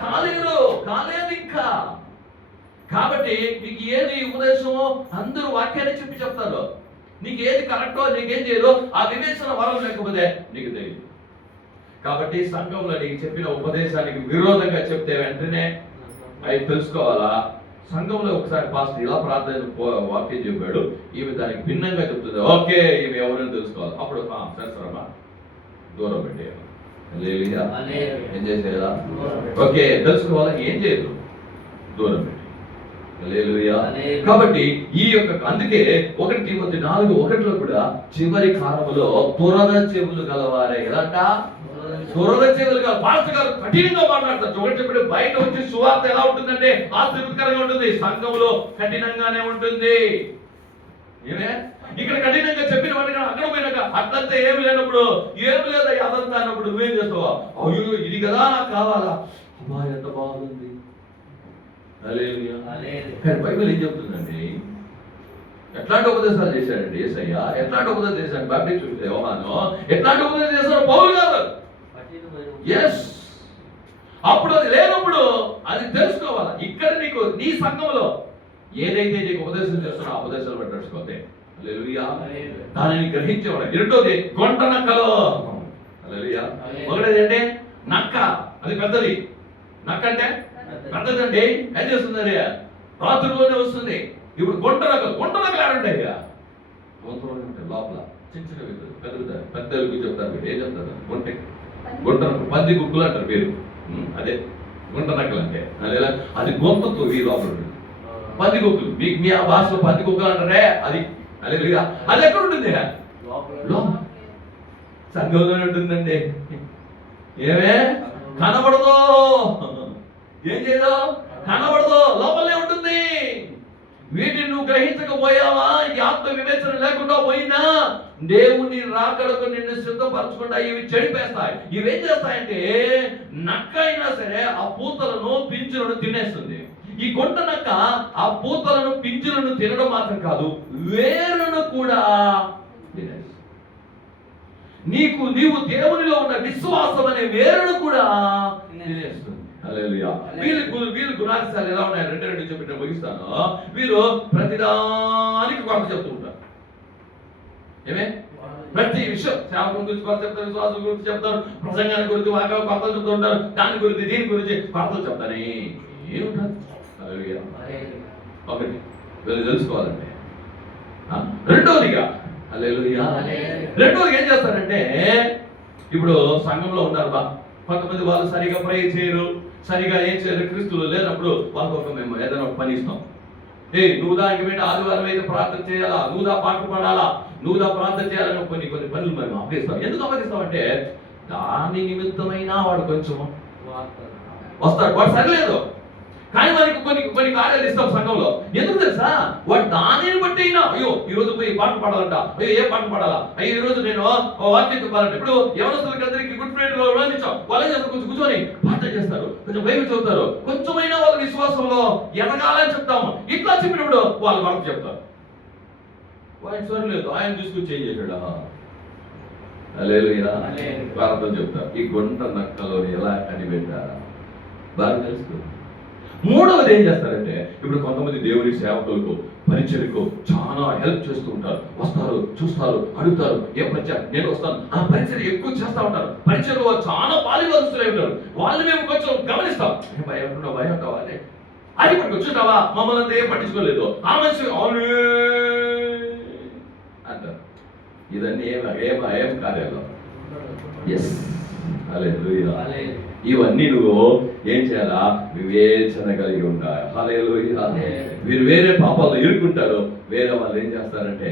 కాలేదు ఇంకా. కాబట్టి నీకు ఏది ఉపదేశమో అందరూ వాక్యాన్ని చెప్పి చెప్తారు, నీకు ఏది కరెక్టో నీకేం చేయదో ఆ వివేచన వరం లేకపోతే నీకు తెలియదు. కాబట్టి సంఘంలో నీకు చెప్పిన ఉపదేశానికి విరోధంగా చెప్తే వెంటనే అవి తెలుసుకోవాలా. సంఘంలో ఒకసారి పాస్టర్ ఇలా ప్రార్థన వాక్యం చెప్పాడు, ఈమె దానికి భిన్నంగా చెప్తుంది, ఓకే ఈమె ఎవరైనా తెలుసుకోవాలి. అప్పుడు సరసరమ్మా దూరం పెట్టేయాలి. ఏం చేసేదా? ఓకే తెలుసుకోవాలా, ఏం చేయదు, దూరం పెట్టి. కాబట్టి ఈ యొక్క అందుకే 1 తిమోతి 4:1 కూడా చివరి కాలములో దురద చెవులు గలవారే. ఎలాంట? దురద చెవులు గల. పాస్టర్ గారు కఠినంగా మాట్లాడతారు. ఒకటి చెప్పండి, బయట వచ్చి సువార్త ఎలా ఉంటుందంటే ఆశ్చర్యకరంగా ఉంటుంది, సంఘంలో కఠినంగానే ఉంటుంది. ఏమే ఇక్కడ కఠినంగా చెప్పిన వాటికి అక్కడ పోయినాక అట్లంతా ఏమి లేనప్పుడు, ఏమి లేదా అదంతా అన్నప్పుడు నువ్వేం చేస్తావా? అయ్యో ఇది కదా నాకు కావాలా, అమ్మా ఎంత బాగుంది. కానీ బైబిల్ ఏం చెప్తుందండి? ఎట్లాంటి ఉపదేశాలు చేశాడండి యేసయ్య? ఎట్లాంటి ఉపదేశం చేశాడు బాప్టిస్ట్ యోహాను? ఎట్లాంటి ఉపదేశం చేశాడు పౌలు గారు? ఎస్. అప్పుడు అది లేనప్పుడు అది తెలుసుకోవాలా. ఇక్కడ నీకు నీ సంఘంలో ఏదైతే నీకు ఉపదేశం చేస్తున్నా ఆ ఉపదేశాలు బట్టి నడుచుకోతే దానిని గ్రహించేవాడు. రెండోది గొంట నక్కలో. ఒకటేది అంటే నక్క, అది పెద్దది. నక్క అంటే పెద్దదండి, ఏం చేస్తుంది? అది రాత్రిలోనే వస్తుంది. ఇప్పుడు గుంట నక్కలు ఆడుంటాయి, గొంతులోనే ఉంటాయి లోపల. చిన్న చిన్న పెద్దలకు చెప్తారు మీరు, ఏం చెప్తారు? గుంట పంది గుక్కులు అంటారు మీరు. అదే గుంట నక్కలు అంటే అది గొంతుతో ఈ లోపల ఉంటుంది. పంది గుక్కులు మీకు మీ ఆ భాషలో పంది కుక్కలు అంటారే, అది అది ఎక్కడ ఉంటుంది? సంఘంలోనే ఉంటుందండి. ఏమే కనబడదు, ఏం చేయదు, కనబడదు, లోపలనే ఉంటుంది. వీటిని నువ్వు గ్రహించకపోయావా, ఈ ఆత్మ వివేచన లేకుండా పోయినా దేవుని రాకడకు నిన్ను సిద్ధపరచకుండా ఇవి చెడిపేస్తాయి. ఇవేం చేస్తాయంటే నక్క అయినా సరే ఆ పూతలను పించులను తినేస్తుంది. ఈ గొంట నక్క ఆ పూతలను పించులను తినడం మాత్రం కాదు, వేరును కూడా తినేస్తుంది. నీవు దేవునిలో ఉన్న విశ్వాసం అనే వేరును కూడా తినేస్తుంది. వీళ్ళు గుణాధిశాలు ఎలా ఉన్నాయి? రెండు చెప్పిన ముగిస్తాను. వీరు ప్రతిదానికి కొరత చెప్తూ ఉంటారు. ఏమే ప్రతి విషయం సేవకుల గురించి కొరత చెప్తారు, విశ్వాసం గురించి చెప్తారు, ప్రసంగాన్ని గురించి కొరతలు చెప్తూ ఉంటారు, దాని గురించి దీని గురించి కొరతలు చెప్తానే ఏముంటారు. ఒకటి వీళ్ళు తెలుసుకోవాలంటే. రెండోదిగా రెండోది ఏం చేస్తారంటే, ఇప్పుడు సంఘంలో ఉన్నారు బా కొంతమంది, వాళ్ళు సరిగా ప్రే చేయరు, సరిగా ఏం చేయరు, క్రీస్తులు లేనప్పుడు వాళ్ళకొక మేము ఏదైనా ఒక పని ఇస్తాం. నువ్వు దానికి పెట్టి ఆదివారం అయితే ప్రార్థన చేయాలా, నువ్వు దా పాటలు పాడాలా, నువ్వు దా ప్రార్థన చేయాలని కొన్ని పనులు మేము అప్పగిస్తాం. ఎందుకు అప్పగిస్తాం అంటే దాని నిమిత్తమైనా వాడు కొంచెం వస్తాడు. వాడు సరిలేదు కానీ మనకి కొన్ని కార్యాలు ఇస్తాం సంఘంలో. ఎందుకు తెలుసా? వాడు దానిని బట్టి అయినా, అయ్యో ఈ రోజు పోయి పాట పాడాలంట, అయ్యో ఏ పాట పాడాలా, అయ్యో ఈ రోజు నేను వాక్యం చెప్పాలంటే. ఇప్పుడు యవనస్తులకి అందరికీ గుడ్ ఫ్రైడే ఇచ్చాం, వాళ్ళే చేస్తారు, కొంచెం కూర్చొని ప్రార్థన చేస్తారు, కొంచెం బైబిల్ చదువుతారు, కొంచెమైనా వాళ్ళ విశ్వాసంలో ఎదగాలని చెప్తాము. ఇట్లా చెప్పినప్పుడు వాళ్ళు మనకు చెప్తారు, ఆయన సరిలేదు, ఆయన తీసుకొచ్చి ఏం చేశాడా ప్రార్థన చెప్తారు. ఈ గుంట నక్కలో ఎలా కనిపెట్టారా బాగా తెలుస్తుంది. మూడవది ఏం చేస్తారంటే, ఇప్పుడు కొంతమంది దేవుని సేవకులకు పరిచర్యకు చాలా హెల్ప్ చేస్తూ ఉంటారు. వస్తారు, చూస్తారు, అడుగుతారు, ఏ పరిచయం నేను వస్తాను, ఆ పరిచయం ఎక్కువ చేస్తూ ఉంటారు. పరిచయంలో చాలా పాలిభాగస్తులై ఉంటారు. వాళ్ళు మేము కొంచెం గమనిస్తాం, భయం ఉంటావా అని. అది ఇప్పుడు కూర్చుంటావా, మమ్మల్ని అంతా ఏం పట్టించుకోలేదు, ఆ మనిషి అంటారు. ఇదన్నీ ఏం కార్యాలు. ఎస్ ఇవన్నీ నువ్వు ఏం చేయాలా? వివేచన కలిగి ఉండాలి. హల్లెలూయా. వీరు వేరే పాపాల్లో ఇరుక్కుంటారు, వేరే వాళ్ళు ఏం చేస్తారంటే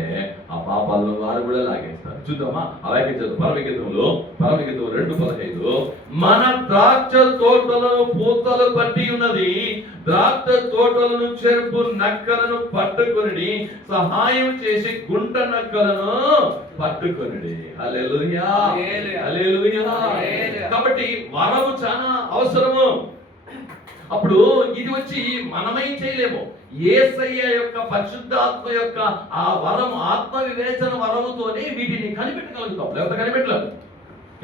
ఆ పాపాలను వారు కూడా లాగేస్తారు. చూద్దామా అలాగే పరమగీతంలో 2:15 మన ద్రాక్ష తోటలను పూతలు పట్టి ఉన్నది, ద్రాక్ష తోటలను చెరుపు నక్కలను పట్టుకొని సహాయం చేసి గుంట నక్కలను పట్టుకొని. హల్లెలూయా, హల్లెలూయా. కాబట్టి వరము చాలా అవసరము. అప్పుడు ఇది వచ్చి మనమేం చేయలేము. యేసయ్య యొక్క పరిశుద్ధాత్మ యొక్క ఆ వరం, ఆత్మ వివేచన వరముతోనే వీటిని కనిపెట్టగలుగుతాం, లేకపోతే కనిపెట్టలేము.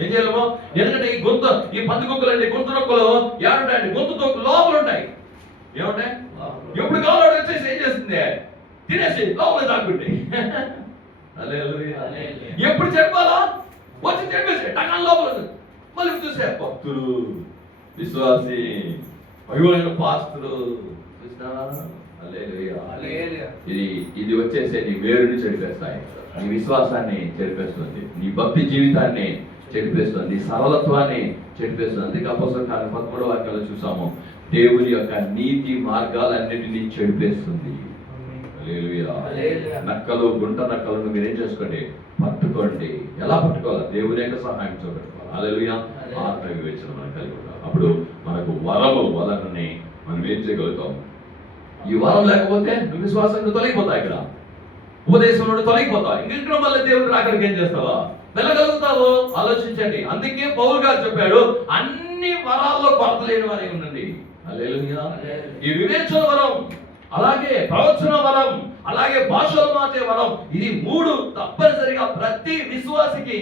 ఏం చేయలేము. ఎందుకంటే ఈ పందికొక్కులు అంటే గొంతు నొక్కలు ఏమంటాయండి, గొంతుతో లోపల ఉంటాయి. ఏముంటాయి? ఎప్పుడు కావాలో వచ్చేసి ఏం చేస్తుంది, తినేసి లోపల దాక్కుంటే. ఎప్పుడు చెప్పాలా వచ్చి చెప్పేసి టకాన్ లోపల మళ్ళీ చూసే భక్తులు, విశ్వాసి, అయ్యో పాస్తులు ఇది వచ్చేసి నీ వేరుని చెడిపేస్తాయి, నీ విశ్వాసాన్ని చెడిపేస్తుంది, నీ భక్తి జీవితాన్ని చెడిపేస్తుంది, నీ సరళత్వాన్ని చెడిపేస్తుంది. అందుకే అపోస్తలుల కార్యం 13వ వాక్యంలో చూసాము, దేవుని యొక్క నీతి మార్గాలన్నిటినీ చెడిపేస్తుంది. నక్కలు, గుంట నక్కలను మీరేం చేసుకోండి, పట్టుకోండి. ఎలా పట్టుకోవాలి? దేవుని యొక్క సహాయం చూపెట్టుకోవాలి. హల్లెలూయా. ఆత్మ వివేచన మనం కలిగి ఉంటాం. అప్పుడు మనకు వరము వలనని మనం ఏం చేయగలుగుతాం. ఈ వరం లేకపోతే నువ్వు విశ్వాసం నుండి తొలగిపోతావు, ఇక్కడ ఉపదేశం నుండి తొలగిపోతావు. ఇంకెక్కడ మళ్ళీ దేవుడు అక్కడికి ఏం చేస్తావా, వెళ్ళగలుగుతావు? ఆలోచించండి. అందుకే పౌలు గారు చెప్పాడు, అన్ని వరాల్లో కొరత లేని వారే ఉండండి. హల్లెలూయా. ఈ వివేచన వరం, అలాగే ప్రవచన వరం, అలాగే భాషలు మార్చే వరం, ఇది 3 తప్పనిసరిగా ప్రతి విశ్వాసికి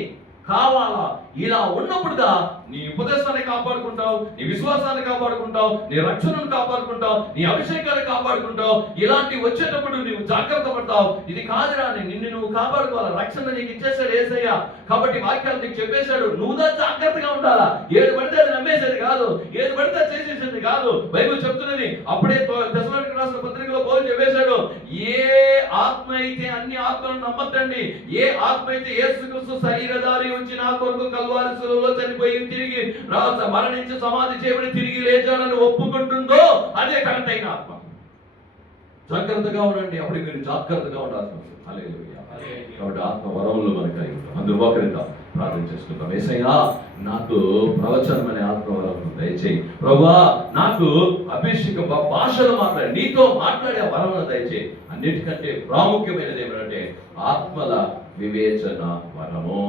కావాలా. ఇలా ఉన్నప్పుడుగా నీ ఉపదేశాన్ని కాపాడుకుంటావు, నీ విశ్వాసాన్ని కాపాడుకుంటావు, నీ రక్షణను కాపాడుకుంటావు, నీ అభిషేకాన్ని కాపాడుకుంటావు. ఇలాంటివి వచ్చేటప్పుడు నువ్వు జాగ్రత్త పడతావు. ఇది కాదురా, నిన్ను నువ్వు కాపాడుకోవాలి. రక్షణ నీకు ఇచ్చేసాడు యేసయ్య, కాబట్టి వాక్యాలు నీకు చెప్పేశాడు. నువ్వు దా జాగ్రత్తగా ఉండాలా. ఏది పడితే అది నమ్మేసేది కాదు, ఏది పడితే చేసేసేది కాదు. బైబిల్ చెప్తున్నది. అప్పుడే తెస్సలోనికీయులకు రాసిన పత్రికలో పౌలు చెప్పేశాడు, ఏ ఆత్మ అయితే అన్ని ఆత్మలను నమ్మద్దండి. ఏ ఆత్మ అయితే యేసుక్రీస్తు శరీరధారి వచ్చి నా కొరకు కల్వారి శిలువలో చనిపోయి తిరిగి మరణించి సమాధి చేయబడి తిరిగి లేచానని ఒప్పుకుంటుందో అదే కరెక్ట్ అయిన ఆత్మ. జాగ్రత్తగా ఉండండి. అప్పుడు మీరు జాగ్రత్తగా ఉండాల్సి వస్తుంది. హల్లెలూయా. కాబట్టి ఆత్మ వరములు మనకు అందరూ ఒకరిద్దాం, ప్రార్థన చేసుకుంటాం. యేసయ్యా, నాకు ప్రవచనం అనే ఆత్మ వరం దయచేయి. ప్రభువా, నాకు అభిషేక భాషలు మాట్లాడి నీతో మాట్లాడే వరమును దయచేయి. అన్నిటికంటే ప్రాముఖ్యమైనది ఏమిటంటే ఆత్మల వివేచన వరము.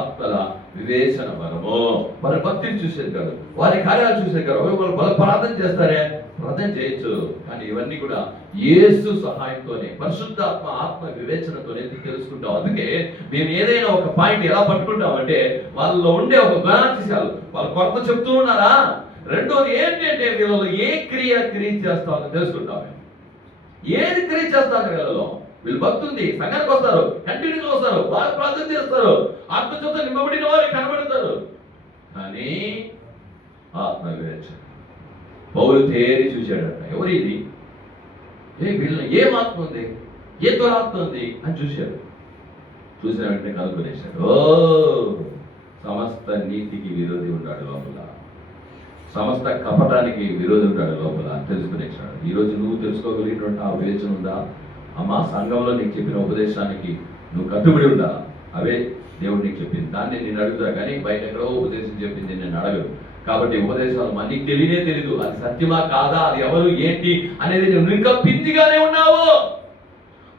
ఆత్మల వివేచన వరము. వారి భక్తిని చూసేది కాదు, వారి కార్యాలు చూసేది కాదు. వాళ్ళు ప్రార్థన చేస్తారే, ప్రార్థన చేయొచ్చు, కానీ ఇవన్నీ కూడా యేసు సహాయంతోనే, పరిశుద్ధాత్మ ఆత్మ వివేచనతోనే తెలుసుకుంటాం. అందుకే మేము ఏదైనా ఒక పాయింట్ ఎలా పట్టుకుంటామంటే వాళ్ళలో ఉండే ఒక గుణాతిశాలు, వాళ్ళ కొరత చెప్తూ ఉన్నారా. రెండోది ఏంటి అంటే వీళ్ళలో ఏ క్రియ చేస్తామని తెలుసుకుంటాం. ఏది క్రియ చేస్తారు వీళ్ళలో. వీళ్ళు భక్తుంది, సంఘానికి వస్తారు, కంటిన్యూగా వస్తారు, బాగా ప్రార్థన చేస్తారు, ఆత్మచేత నింపబడిన వారు కనబడతారు. కానీ ఆత్మ వివేచన పౌలు తేరి చూశాడట. ఎవరు ఇది, వీళ్ళని ఏం ఆత్మ ఉంది, ఏ దురాత్మ ఉంది అని చూశాడు. చూసిన వెంటనే కనుక్కునేశాడు, ఓ సమస్త నీతికి విరోధి ఉన్నాడు లోపల, సమస్త కపటానికి విరోధి ఉంటాడు లోపల తెలుసుకునేశాడు. ఈరోజు నువ్వు తెలుసుకోగలిగినటువంటి ఆ వివేచన ఉందా? అమ్మా, సంఘంలో నీకు చెప్పిన ఉపదేశానికి నువ్వు కట్టుబడి ఉందా? అవే దేవుడు నీకు చెప్పింది, దాన్ని నేను అడుగుతా. కానీ బయట ఎక్కడో ఉపదేశం చెప్పింది నేను అడగదు. కాబట్టి ఉపదేశాలు మనకి తెలీదు, అది సత్యమా కాదా, అది ఎవరు ఏంటి అనేది నువ్వు ఇంకా పిందిగానే ఉన్నావు,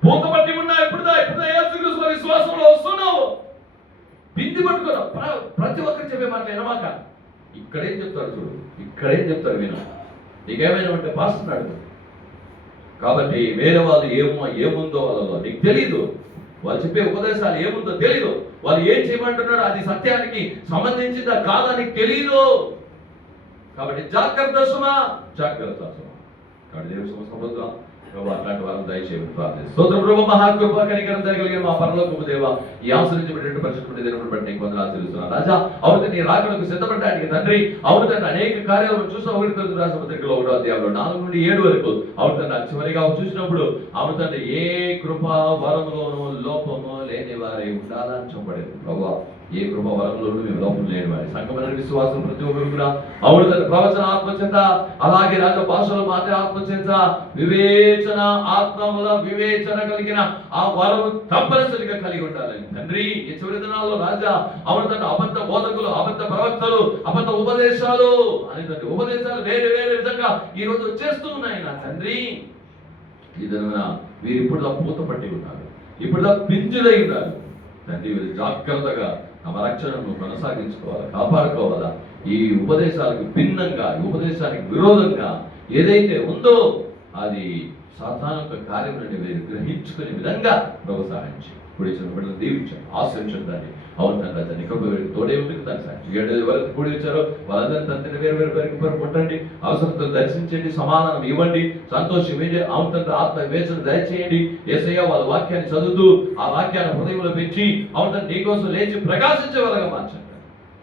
పూత పట్టి ఉన్నావు. ఎప్పుడుదా యేసుక్రీస్తు విశ్వాసంలో వస్తున్నావు, పిండి పట్టుకున్నావు. ప్రతి ఒక్కరు చెప్పే మాటలు వినమాక. ఇక్కడేం చెప్తాడు చూడు, ఇక్కడేం చెప్తాడు విను. నీకేమైనా ఉంటే పాస్తున్నాడు. కాబట్టి వేరే వాళ్ళు ఏముందో వాళ్ళలో నీకు తెలీదు, వాళ్ళు చెప్పే ఉపదేశాలు ఏముందో తెలీదు, వాళ్ళు ఏం చేయమంటున్నారో అది సత్యానికి సంబంధించిందా కాదా నీకు తెలీదు. కాబట్టి జాగ్రత్త సుమా, జాగ్రత్త సుమా. కాబట్టి దేవుని సమస్తం అట్లాంటి వారు దయచేసి ప్రార్థన. స్తోత్రం ప్రభు, మహాకృప కనికరం జరగలిగిన మా పరలోకపు దేవ, ఈ ఆశ్రయించబడినట్టు పరిశుద్ధుడి దేవుని బట్టి నీకు వందనాలు చెల్లిస్తున్నాను రాజా. అవును, నీ రాకడకు సిద్ధపడడానికి తండ్రి, అవును తండ్రి, అనేక కార్యాలను చూసిన 1 Corinthians రాసిన పత్రికలో 1వ అధ్యాయంలో 4 నుండి 7 వరకు అవును తండ్రి చివరిగా చూసినప్పుడు అవును తండ్రి ఏ కృపా వరములోనూ లోపము లేని వారి ఉండాలని చెప్పబడింది. ప్రభు, ఏ కృప వరంలోనూ మేము లోపం లేని వారి సంఘమైన విశ్వాసం ప్రతి ఒక్కరు కూడా అవును తండ్రి ప్రవచన ఆత్మచేత, అలాగే రాజ భాషలు మాటే ఆత్మచేత, వివేచన ఆత్మల వివేచన కలిగిన ఆ వరము తప్పనిసరిగా కలిగి ఉండాలని తండ్రి. ఈ చివరి దినాల్లో రాజా అవును తండ్రి అబద్ధ బోధకులు, అబద్ధ ప్రవక్తలు, అబద్ధ ఉపదేశాలు అని తండ్రి ఉపదేశాలు వేరే విధంగా ఈ రోజు వచ్చేస్తూ ఉన్నాయి నా తండ్రి. ఈ దినమున వీరు ఇప్పుడు పూత పట్టి ఉన్నారు, ఇప్పుడు పింజులై ఉన్నారు తండ్రి. వీరు జాగ్రత్తగా తమ రక్షణను కొనసాగించుకోవాలా, కాపాడుకోవాలా. ఈ ఉపదేశాలకు భిన్నంగా, ఈ ఉపదేశానికి విరోధంగా ఏదైతే ఉందో అది సాతాను యొక్క కార్యం నుండి మీరు గ్రహించుకునే విధంగా ప్రభు సహాయం చేయండి. కూడి వచ్చిన బిడ్డలను దీవించండి, ఆశ్రయించండి దాన్ని. అవును తండ్రి, దాన్ని కృప తోడే ఉంటుంది దాన్ని సాక్షి. ఎవరైతే కూడి వచ్చారో వాళ్ళందరినీ తండ్రిని వేరు వేరు పేరు పుట్టండి, అవసరంతో దర్శించండి, సమాధానం ఇవ్వండి, సంతోషం ఇవ్వండి. అవును తండ్రి, ఆత్మ వివేచన దయచేయండి. యేసయ్య వాళ్ళ వాక్యాన్ని చదువుతూ ఆ వాక్యాన్ని హృదయంలో పెంచి అవును తండ్రి నీకోసం లేచి ప్రకాశించే వాళ్ళగా మార్చండి.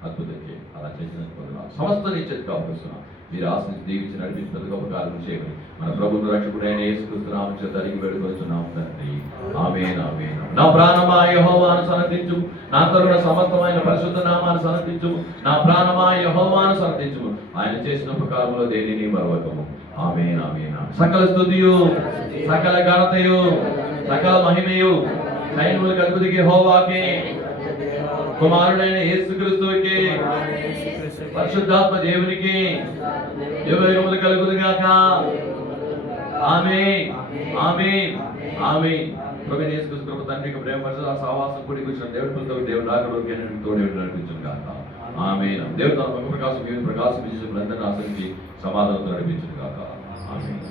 అద్భుతం చేయండి. అలా చేసినందుకు సమస్త నీ చేతికి అవకాశం మీరు ఆశించి దీవించి నడిపించిన గొప్ప కార్యం చేయమని మన ప్రభుత్వ రక్షకుడు అయిన యేసుక్రీస్తు నామమున చేత అడిగి వేడుకొనుచున్నాము తండ్రి. ఆమేన్, ఆమేన్. నా ప్రాణమా యెహోవాను సన్నతించు, నా తరుణ సమస్తమైన పరిశుద్ధ నామాన్ని సన్నతించు. నా ప్రాణమా యెహోవాను సన్నతించు, ఆయన చేసిన ఉపకారములో దేనిని మరవకము. ఆమేన్, ఆమేన్. సకల స్తుతియు, సకల ఘనతయు, సకల మహిమయు సైన్యములకు అధిపతికి యెహోవాకే, కుమారుడైన యేసుక్రీస్తుకే, పరిశుద్ధాత్మ దేవునికి యుగయుగములు కలుగునుగాక. ఆమేన్, ఆమేన్, ఆమేన్. ప్రభువైన యేసుక్రీస్తు కృప, తండ్రి యొక్క ప్రేమ, పరిశుద్ధ సహవాసం, కూడి కూర్చున్న దేవుడితో దేవుడు ఆకలికి తోడే నడిపించునుగాక. ఆమేన్. దేవుడు తన ముఖ ప్రకాశం ప్రకాశం అందరినీ ఆశ్రయించి సమాధానంతో నడిపించునుగాక. ఆమేన్.